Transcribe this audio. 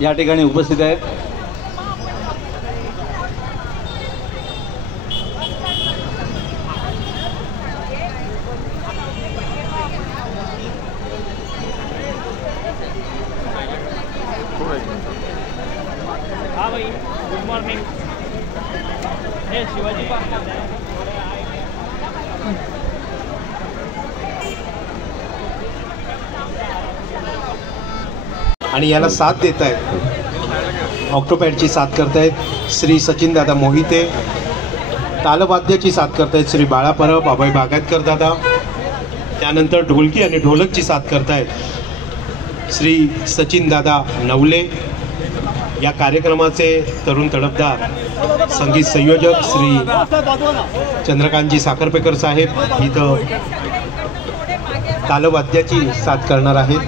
या ठिकाणी उपस्थित आहेत। हाँ भाई, गुड मॉर्निंग। हे शिवाजी पार्क आणि याला साथ देत आहेत, ऑक्टोपॅडची साथ करतायत श्री सचिन दादा मोहिते, तालवाद्याची साथ करतायत श्री बाळा परब, अभय बागायतकर दादा, त्यानंतर ढोलकी आणि ढोलकची साथ करतायत श्री सचिन दादा नवले। या कार्यक्रमाचे तरुण तडफदार संगीत संयोजक श्री चंद्रकांतजी साखरपेकर साहेब इथं तालवाद्याची साथ करणार आहेत।